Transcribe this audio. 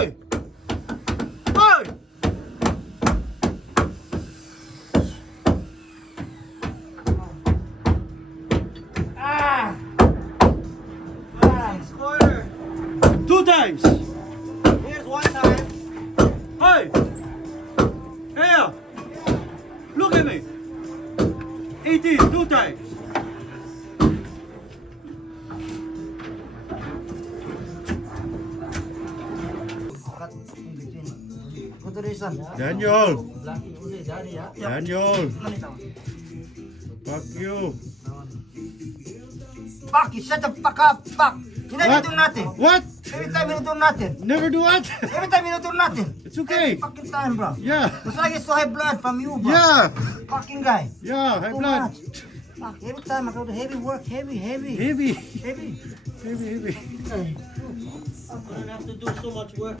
Hey! Hey! Ah! Quarter. 2 times! Here's one time. Hey! Here! Look at me! 18, 2 times! Cut in between. Go to this one. Daniel! Blocking only, daddy, yeah? Daniel! Fuck you! Fuck, you shut the fuck up, fuck! You never What? do nothing. What? Every time you do nothing. Never do what? Every time you do nothing. It's okay. Every fucking time, bro. Yeah. It's like it's so high blood from you, bro. Yeah! Fucking guy. Yeah, high Too blood. much. Fuck, every time I go to heavy work, heavy. Heavy. Heavy. Heavy, heavy. I don't have to do so much work.